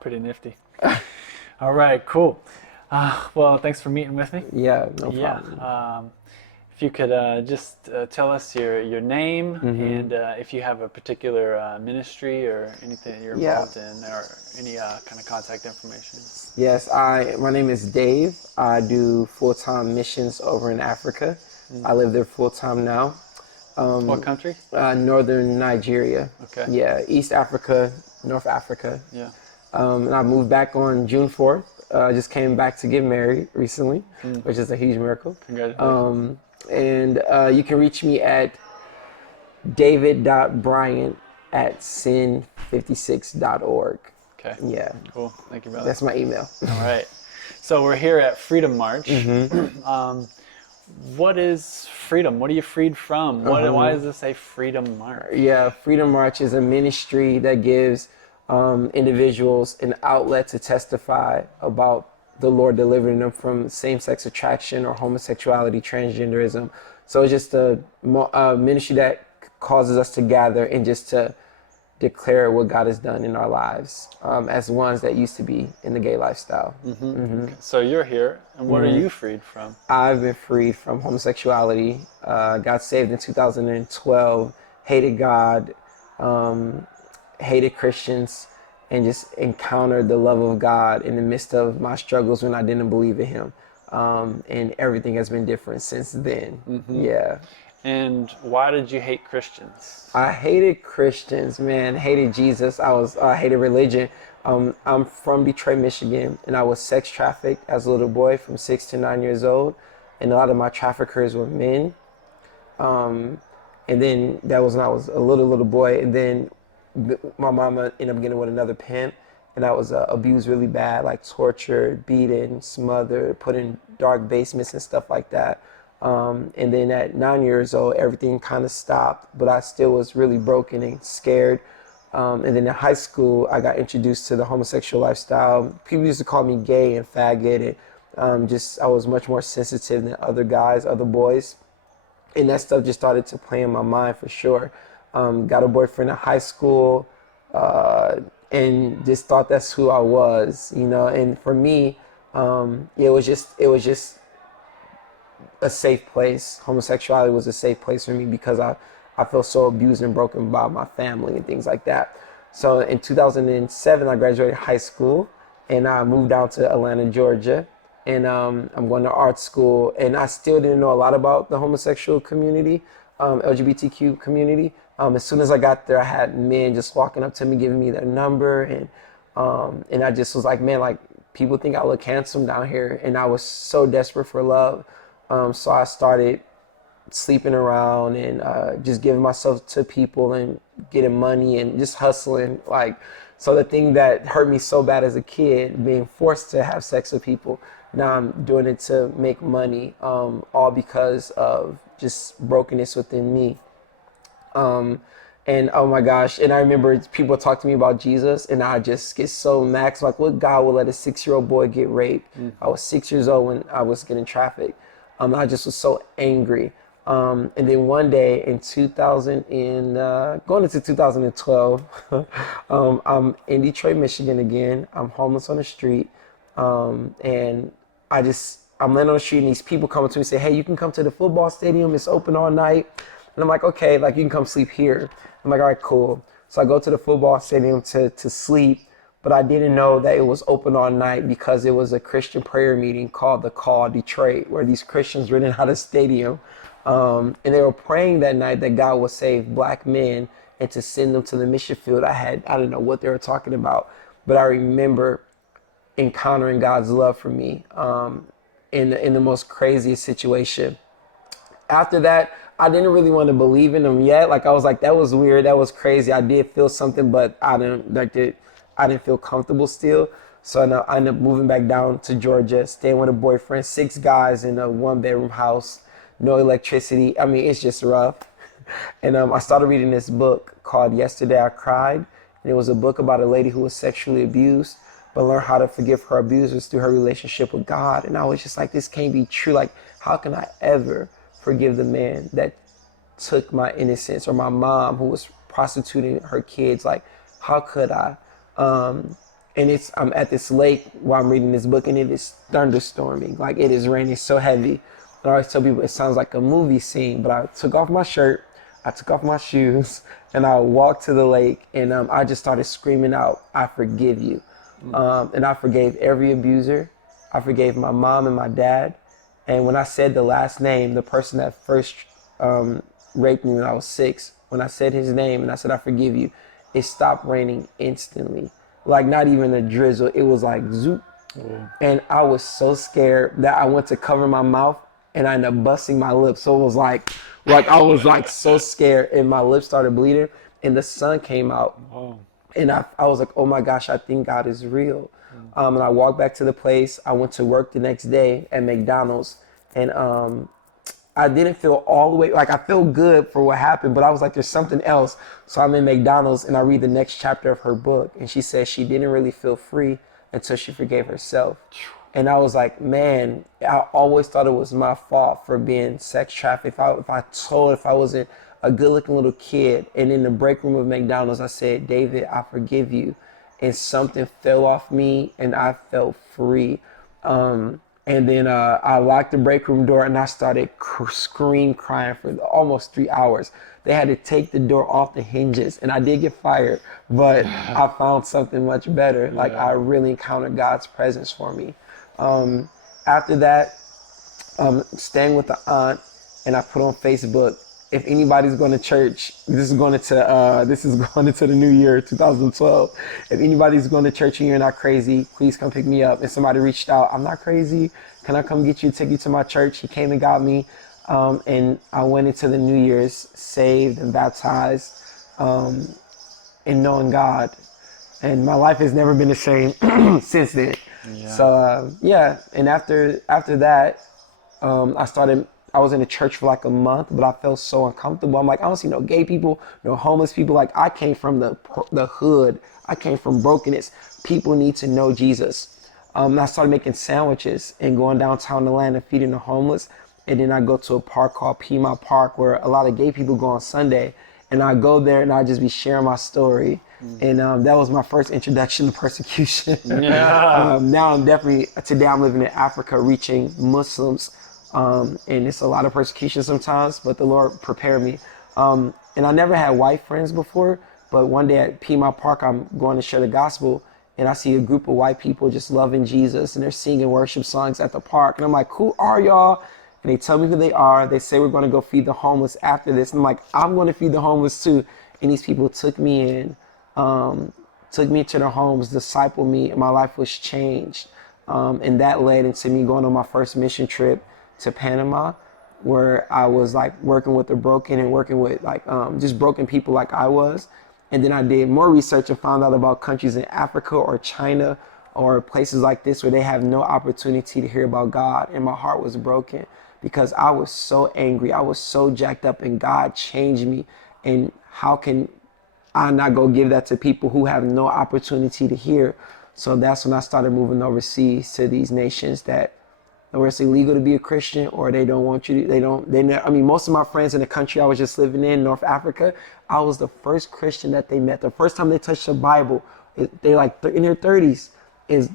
Pretty nifty. All right, cool. Well, thanks for meeting with me. Yeah, no Yeah. problem. If you could just tell us your name and if you have a particular ministry or anything that you're Yeah. involved in or any kind of contact information. Yes, my name is Dave. I do full-time missions over in Africa. I live there full-time now. What country? Northern Nigeria. Okay. Yeah, East Africa, North Africa. Yeah. And I moved back on June 4th. I just came back to get married recently, which is a huge miracle. Congratulations. And you can reach me at david.bryant at sin56.org. Okay. Yeah, Cool. Thank you, brother. that's my email. All right. So we're here at Freedom March. What is freedom? What are you freed from? Why is this a Freedom March? Yeah, Freedom March is a ministry that gives individuals an outlet to testify about the Lord delivering them from same-sex attraction or homosexuality, transgenderism. So it's just a ministry that causes us to gather and just to declare what God has done in our lives as ones that used to be in the gay lifestyle. So you're here, and what are you freed from? I've been freed from homosexuality. Got saved in 2012, hated God, hated Christians, and just encountered the love of God in the midst of my struggles when I didn't believe in Him. And everything has been different since then. Yeah. And why did you hate Christians? I hated Christians, man. Hated Jesus. I hated religion. I'm from Detroit, Michigan, and I was sex trafficked as a little boy from 6 to 9 years old, and a lot of my traffickers were men. And then that was when I was a little boy, and then my mama ended up getting with another pimp, and I was abused really bad, like tortured, beaten, smothered, put in dark basements and stuff like that. And then at 9 years old, everything kind of stopped, but I still was really broken and scared. And then in high school, I got introduced to the homosexual lifestyle. People used to call me gay and faggot. And I was much more sensitive than other guys, other boys. And that stuff just started to play in my mind for sure. Got a boyfriend in high school, and just thought that's who I was, you know. And for me, it was just a safe place. Homosexuality was a safe place for me because I felt so abused and broken by my family and things like that. So in 2007, I graduated high school and I moved down to Atlanta, Georgia. And I'm going to art school, and I still didn't know a lot about the homosexual community, LGBTQ community. As soon as I got there, I had men just walking up to me, giving me their number, and I just was like, man, like people think I look handsome down here, and I was so desperate for love. So I started sleeping around and just giving myself to people and getting money and just hustling. So the thing that hurt me so bad as a kid, being forced to have sex with people, now I'm doing it to make money, all because of just brokenness within me. And oh my gosh, and I remember people talk to me about Jesus, and I just get so maxed, like, what God will let a 6-year-old boy get raped? I was 6 years old when I was getting trafficked. I just was so angry. And then one day in 2000, going into 2012, I'm in Detroit, Michigan again. I'm homeless on the street. And I'm laying on the street, and these people come to me and say, hey, you can come to the football stadium. It's open all night. And I'm like, okay, like you can come sleep here. I'm like, all right, cool. So I go to the football stadium to sleep, but I didn't know that it was open all night because it was a Christian prayer meeting called The Call Detroit, where these Christians rented out a stadium. And they were praying that night that God would save black men and to send them to the mission field. I don't know what they were talking about, but I remember encountering God's love for me in the most craziest situation. After that, I didn't really want to believe in him yet. Like I was like, that was weird, that was crazy. I did feel something, but I didn't feel comfortable still. So I ended up moving back down to Georgia, staying with a boyfriend, 6 guys in a 1-bedroom house, no electricity. I mean, it's just rough. And I started reading this book called Yesterday I Cried. And it was a book about a lady who was sexually abused, but learned how to forgive her abusers through her relationship with God. And I was just like, this can't be true. Like, how can I ever forgive the man that took my innocence, or my mom who was prostituting her kids? Like, how could I? and I'm at this lake while I'm reading this book, and it is thunderstorming. Like, it is raining so heavy. But I always tell people it sounds like a movie scene. But I took off my shirt, I took off my shoes, and I walked to the lake, and I just started screaming out, "I forgive you." And I forgave every abuser. I forgave my mom and my dad. And when I said the last name, the person that first raped me when I was 6, when I said his name and I said, "I forgive you," it stopped raining instantly. Like, not even a drizzle. It was like zoop. And I was so scared that I went to cover my mouth and I ended up busting my lip. So it was like I was like so scared, and my lips started bleeding, and the sun came out. And I was like, oh my gosh, I think God is real. And I walked back to the place. I went to work the next day at McDonald's, and I didn't feel all the way, like, I feel good for what happened, but I was like, there's something else. So I'm in McDonald's and I read the next chapter of her book, and she says she didn't really feel free until she forgave herself. And I was like, man, I always thought it was my fault for being sex trafficked. If I wasn't a good looking little kid. And in the break room of McDonald's, I said, "David, I forgive you." And something fell off me and I felt free. And then I locked the break room door and I started crying for almost 3 hours. They had to take the door off the hinges, and I did get fired, but I found something much better. Like, I really encountered God's presence for me. After that, staying with the aunt, and I put on Facebook, if anybody's going to church, this is going into the new year, 2012. If anybody's going to church and you're not crazy, please come pick me up. And somebody reached out, "I'm not crazy. Can I come get you, take you to my church?" He came and got me. And I went into the New Year's saved and baptized, and knowing God. And my life has never been the same since then. So, and after that, I was in a church for like a month, but I felt so uncomfortable. I'm like, I don't see no gay people, no homeless people. Like, I came from the hood. I came from brokenness. People need to know Jesus. And I started making sandwiches and going downtown to land and feeding the homeless. And then I go to a park called Piedmont Park, where a lot of gay people go on Sunday. And I go there and I just be sharing my story. And that was my first introduction to persecution. Now today I'm living in Africa, reaching Muslims. And it's a lot of persecution sometimes, but the Lord prepared me. And I never had white friends before, but one day at Piedmont Park, I'm going to share the gospel, and I see a group of white people just loving Jesus, and they're singing worship songs at the park. And I'm like, "Who are y'all?" And they tell me who they are. They say, "We're going to go feed the homeless after this." And I'm like, "I'm going to feed the homeless too." And these people took me in, took me to their homes, discipled me, and my life was changed. And that led into me going on my first mission trip to Panama, where I was like working with the broken and working with like just broken people like I was. And then I did more research and found out about countries in Africa or China or places like this where they have no opportunity to hear about God. And my heart was broken because I was so angry. I was so jacked up, and God changed me. And how can I not go give that to people who have no opportunity to hear? So that's when I started moving overseas to these nations that where it's illegal to be a Christian, or they don't want you to, most of my friends in the country I was just living in, North Africa, I was the first Christian that they met. The first time they touched the Bible, they're like in their 30s, is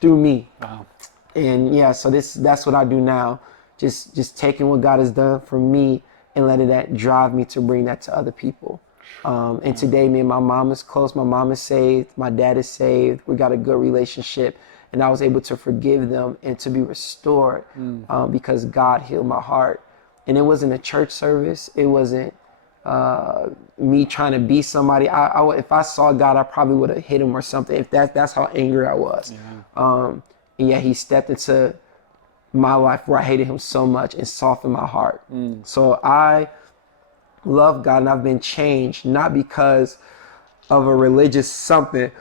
through me. Wow. And so that's what I do now. Just taking what God has done for me and letting that drive me to bring that to other people. And today, me and my mom is close. My mom is saved. My dad is saved. We got a good relationship. And I was able to forgive them and to be restored because God healed my heart. And it wasn't a church service. It wasn't me trying to be somebody. If I saw God, I probably would have hit him or something. If that's how angry I was. And he stepped into my life where I hated him so much and softened my heart. So I love God, and I've been changed, not because of a religious something,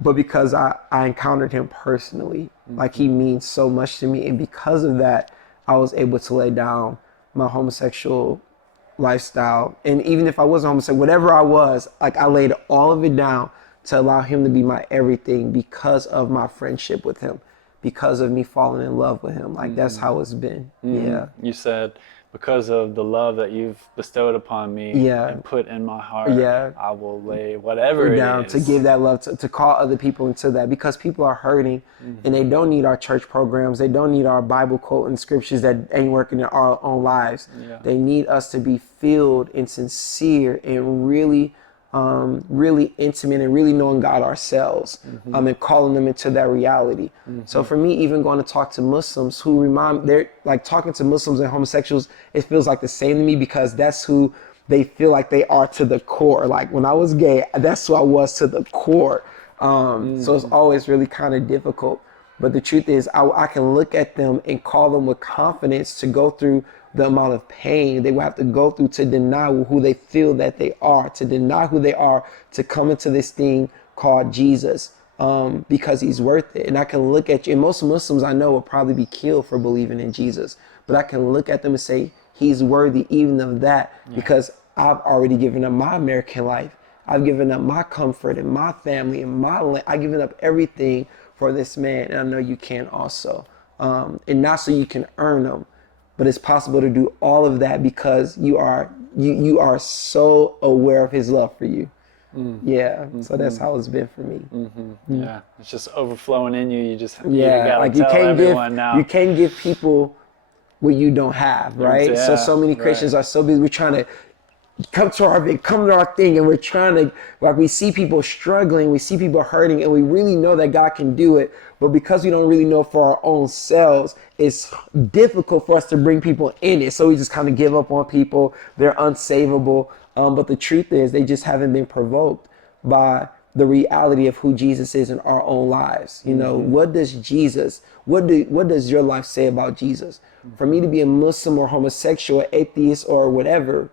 but because I encountered him personally. Like, he means so much to me. And because of that, I was able to lay down my homosexual lifestyle. And even if I wasn't homosexual, whatever I was, like, I laid all of it down to allow him to be my everything because of my friendship with him, because of me falling in love with him. Like, that's how it's been. Yeah. You said because of the love that you've bestowed upon me Yeah. and put in my heart, Yeah. I will lay whatever We're it down is. to give that love, to call other people into that, because people are hurting and they don't need our church programs. They don't need our Bible quoting scriptures that ain't working in our own lives. Yeah. They need us to be filled and sincere and really, really intimate and really knowing God ourselves, and calling them into that reality. So for me, even going to talk to Muslims who they're like talking to Muslims and homosexuals, it feels like the same to me, because that's who they feel like they are to the core. Like when I was gay, that's who I was to the core. So it's always really kind of difficult. But the truth is, I can look at them and call them with confidence to go through the amount of pain they will have to go through to deny who they feel that they are, to deny who they are, to come into this thing called Jesus, because he's worth it. And I can look at you, and most Muslims I know will probably be killed for believing in Jesus, but I can look at them and say, he's worthy even of that, because I've already given up my American life. I've given up my comfort and my family and my land. I've given up everything for this man, and I know you can also. And not so you can earn them, but it's possible to do all of that because you are so aware of his love for you. Yeah, so that's how it's been for me. Yeah, it's just overflowing in you. You just Yeah, you gotta like tell everyone now. you can't give people what you don't have, right? Yeah, so many Christians are so busy. We're trying to come to our thing, and we're trying to, like, we see people struggling, we see people hurting, and we really know that God can do it, but because we don't really know for our own selves, it's difficult for us to bring people in it. So we just kind of give up on people. They're unsavable. But the truth is, they just haven't been provoked by the reality of who Jesus is in our own lives. You know, what does your life say about Jesus? For me to be a Muslim or homosexual, atheist or whatever,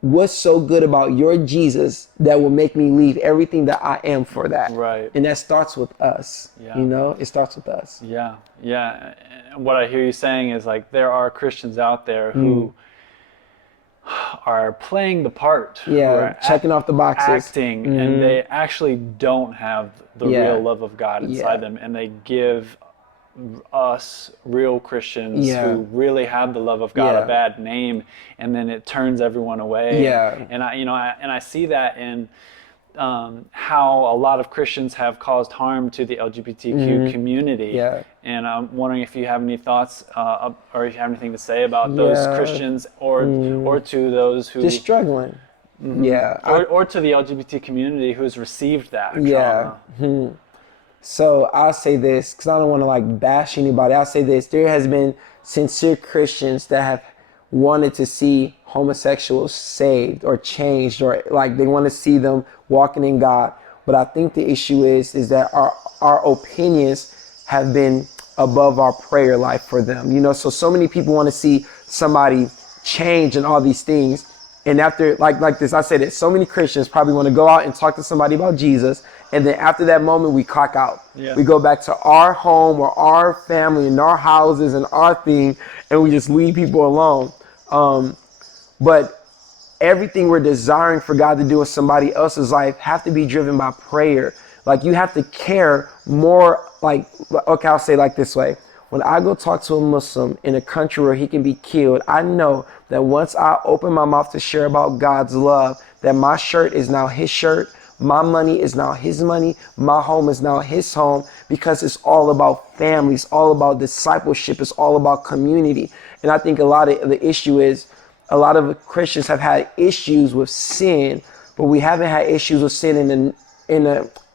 what's so good about your Jesus that will make me leave everything that I am for that? Right. And that starts with us. Yeah. You know, it starts with us. Yeah, yeah. And what I hear you saying is, like, there are Christians out there who are playing the part. Yeah, who are checking off the boxes. acting, and they actually don't have the real love of God inside them, and they give us real Christians who really have the love of God a bad name, and then it turns everyone away. And I see that in how a lot of Christians have caused harm to the LGBTQ community. And I'm wondering if you have any thoughts or if you have anything to say about those Christians or to those who just struggling. Or to the LGBT community who's received that trauma. So I'll say this, because I don't want to like bash anybody. I'll say this: there has been sincere Christians that have wanted to see homosexuals saved or changed, or like they want to see them walking in God. But I think the issue is that our opinions have been above our prayer life for them. You know, so many people want to see somebody change and all these things. And after, like this, I say that so many Christians probably want to go out and talk to somebody about Jesus. And then after that moment, we clock out. We go back to our home or our family and our houses and our thing, and we just leave people alone. But everything we're desiring for God to do in somebody else's life have to be driven by prayer. Like, you have to care more. Like, okay, I'll say it like this way. When I go talk to a Muslim in a country where he can be killed, I know that once I open my mouth to share about God's love, that my shirt is now his shirt, my money is now his money, my home is now his home, because it's all about family, it's all about discipleship, it's all about community. And I think a lot of the issue is a lot of Christians have had issues with sin, but we haven't had issues with sin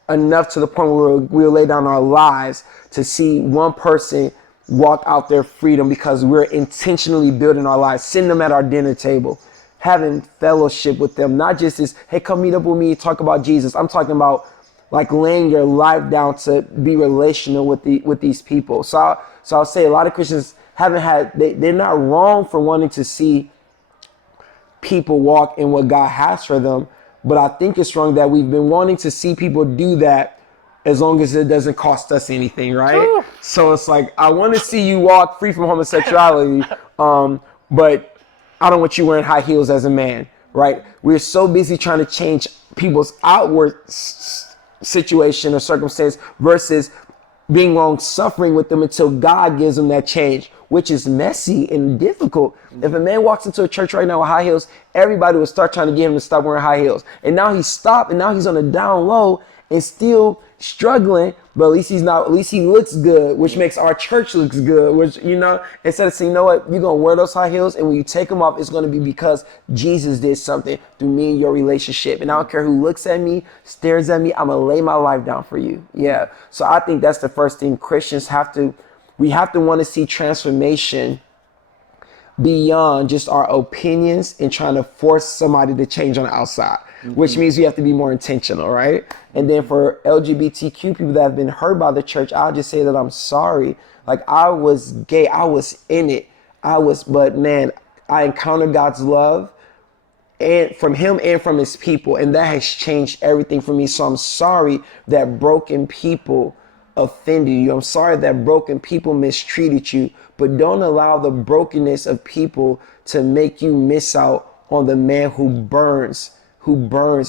enough to the point where we'll lay down our lives to see one person walk out their freedom, because we're intentionally building our lives, sitting them at our dinner table, having fellowship with them, not just this, hey, come meet up with me, talk about Jesus. I'm talking about like laying your life down to be relational with these people. So I'll say a lot of Christians they're not wrong for wanting to see people walk in what God has for them, but I think it's wrong that we've been wanting to see people do that as long as it doesn't cost us anything, right? Ooh. So it's like, I want to see you walk free from homosexuality, but I don't want you wearing high heels as a man, right? We're so busy trying to change people's outward situation or circumstance versus being long suffering with them until God gives them that change, which is messy and difficult. If a man walks into a church right now with high heels, everybody will start trying to get him to stop wearing high heels. And now he's stopped, and now he's on the down low and still struggling, but at least he looks good, which makes our church looks good, which, instead of saying, you know what, you're going to wear those high heels, and when you take them off, it's going to be because Jesus did something through me and your relationship. And I don't care who looks at me, stares at me, I'm going to lay my life down for you. Yeah. So I think that's the first thing Christians have to want to see transformation beyond just our opinions and trying to force somebody to change on the outside, which means you have to be more intentional, right? And then for LGBTQ people that have been hurt by the church, I'll just say that I'm sorry. Like, I was gay, I was in it, but man, I encountered God's love and from him and from his people, and that has changed everything for me. So I'm sorry that broken people offended you. I'm sorry that broken people mistreated you, but don't allow the brokenness of people to make you miss out on the man who burns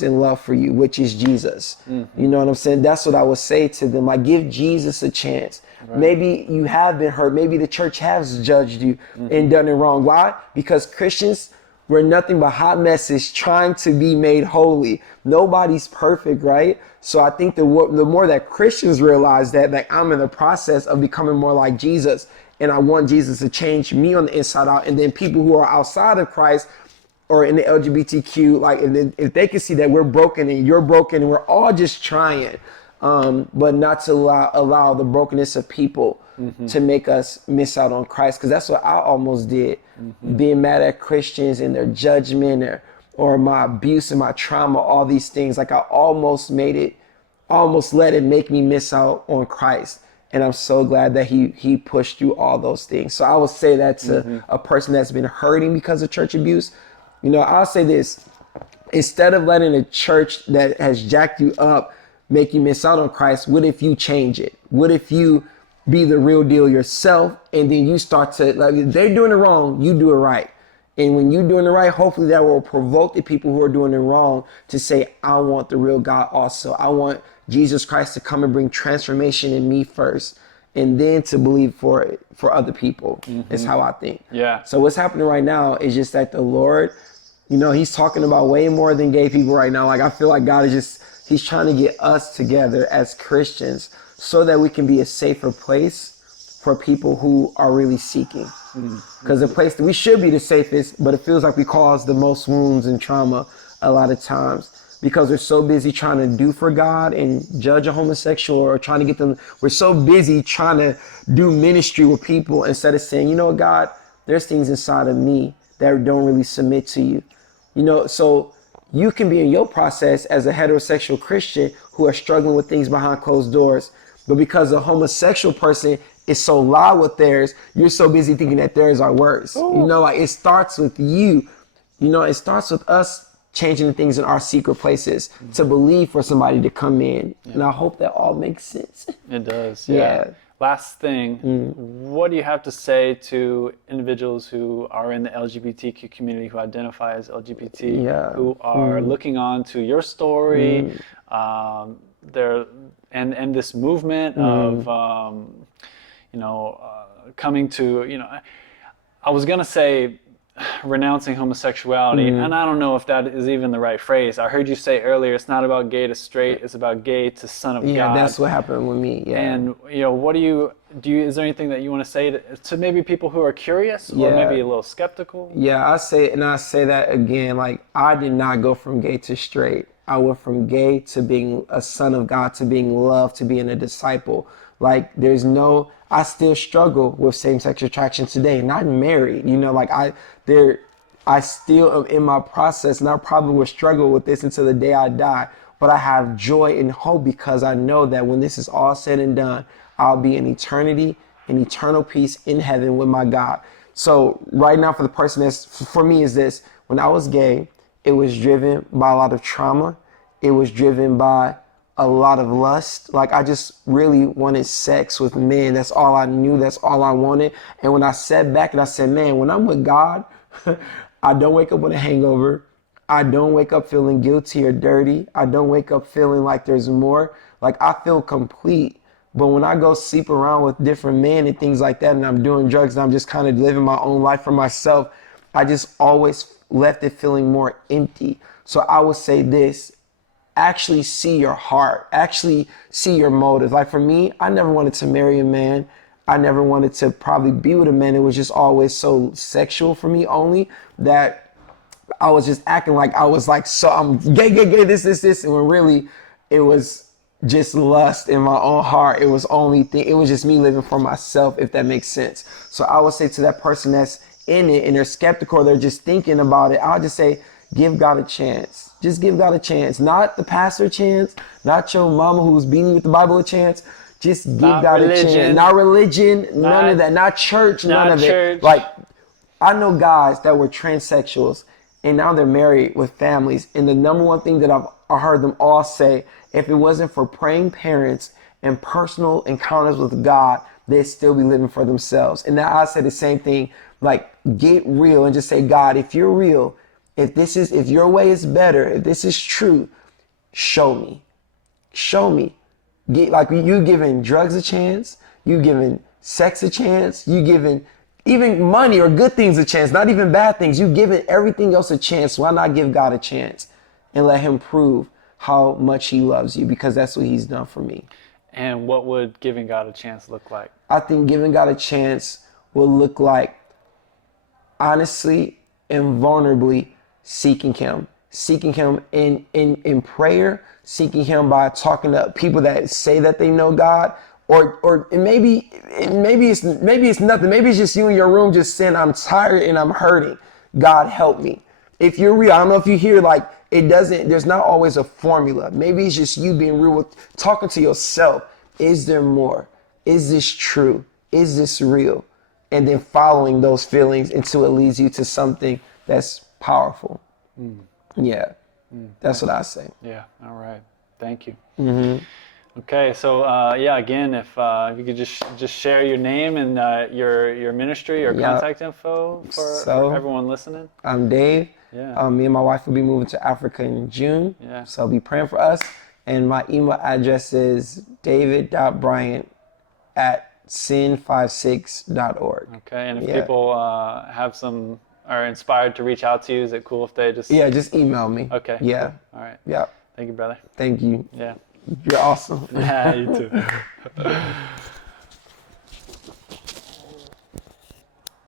in love for you, which is Jesus. You know what I'm saying? That's what I would say to them. Like, give Jesus a chance. Right. Maybe you have been hurt. Maybe the church has judged you and done it wrong. Why? Because Christians, we're nothing but hot messes trying to be made holy. Nobody's perfect, right? So I think the more that Christians realize that, like, I'm in the process of becoming more like Jesus, and I want Jesus to change me on the inside out, and then people who are outside of Christ or in the LGBTQ, like, and then if they can see that we're broken and you're broken and we're all just trying, but not to allow the brokenness of people to make us miss out on Christ, because that's what I almost did, being mad at Christians and their judgment or my abuse and my trauma, all these things. Like, I almost let it make me miss out on Christ. And I'm so glad that he pushed through all those things. So I would say that to a person that's been hurting because of church abuse. I'll say this: instead of letting a church that has jacked you up make you miss out on Christ, what if you change it? What if you be the real deal yourself, and then you start to, like, if they're doing it wrong, you do it right. And when you're doing it right, hopefully that will provoke the people who are doing it wrong to say, I want the real God also. I want Jesus Christ to come and bring transformation in me first, and then to believe for other people. Is how I think. Yeah. So what's happening right now is just that the Lord, he's talking about way more than gay people right now. Like, I feel like God is he's trying to get us together as Christians so that we can be a safer place for people who are really seeking. Because the place that we should be the safest, but it feels like we cause the most wounds and trauma a lot of times because we're so busy trying to do for God and judge a homosexual or trying to get them. We're so busy trying to do ministry with people instead of saying, God, there's things inside of me that don't really submit to you. So you can be in your process as a heterosexual Christian who are struggling with things behind closed doors. But because a homosexual person is so loud with theirs, you're so busy thinking that theirs are worse. Like, it starts with you. It starts with us changing the things in our secret places to believe for somebody to come in. Yeah. And I hope that all makes sense. It does. Yeah. Last thing, what do you have to say to individuals who are in the LGBTQ community, who identify as LGBT, who are looking on to your story, and this movement of, coming to, I was going to say renouncing homosexuality, and I don't know if that is even the right phrase. I heard you say earlier, it's not about gay to straight, it's about gay to son of God. Yeah, that's what happened with me. Yeah. And what do you is there anything that you want to say to maybe people who are curious or maybe a little skeptical? Yeah, I say that again, like, I did not go from gay to straight. I went from gay to being a son of God, to being loved, to being a disciple. Like, I still struggle with same-sex attraction today, not married, I still am in my process, and I probably will struggle with this until the day I die. But I have joy and hope because I know that when this is all said and done, I'll be in eternity, in eternal peace in heaven with my God. So right now, for the person for me is this: when I was gay, it was driven by a lot of trauma. It was driven by a lot of lust. Like, I just really wanted sex with men. That's all I knew. That's all I wanted. And when I sat back and I said, man, when I'm with God, I don't wake up with a hangover. I don't wake up feeling guilty or dirty. I don't wake up feeling like there's more. Like, I feel complete But when I go sleep around with different men and things like that, and I'm doing drugs and I'm just kind of living my own life for myself, I just always left it feeling more empty. So I would say this, actually see your heart, actually see your motive. Like for me, I never wanted to marry a man. I never wanted to probably be with a man. It was just always so sexual for me only that I was just acting like I was like, so I'm gay, this. And when really it was just lust in my own heart. It was it was just me living for myself, if that makes sense. So I would say to that person that's in it and they're skeptical, they're just thinking about it, I'll just say, give God a chance. Just give God a chance. Not the pastor a chance, not your mama who's beating you with the Bible a chance. Just give God a chance. Not religion, none of that. Not church, none of it. Like, I know guys that were transsexuals and now they're married with families. And the number one thing that I heard them all say, if it wasn't for praying parents and personal encounters with God, they'd still be living for themselves. And now I say the same thing, like, get real and just say, God, if you're real, if your way is better, if this is true, show me. Show me. Like you giving drugs a chance, you giving sex a chance, you giving even money or good things a chance, not even bad things. You giving everything else a chance. Why not give God a chance and let him prove how much he loves you? Because that's what he's done for me. And what would giving God a chance look like? I think giving God a chance will look like honestly and vulnerably seeking him in prayer, seeking him by talking to people that say that they know God, or maybe it's nothing. Maybe it's just you in your room just saying, I'm tired and I'm hurting. God help me. If you're real, I don't know if you hear, like, there's not always a formula. Maybe it's just you being real with talking to yourself. Is there more? Is this true? Is this real? And then following those feelings until it leads you to something that's powerful. Yeah, that's what I say. Yeah, all right. Thank you. Mm-hmm. Okay, so again, if you could just share your name and your ministry or contact info for everyone listening. I'm Dave. Yeah. Me and my wife will be moving to Africa in June. Yeah. So be praying for us. And my email address is david.bryant@sin56.org. Okay, and if people are inspired to reach out to you, is it cool if they just... Yeah, just email me. Okay. Yeah. Cool. All right. Yeah. Thank you, brother. Thank you. Yeah. You're awesome. Yeah, you too.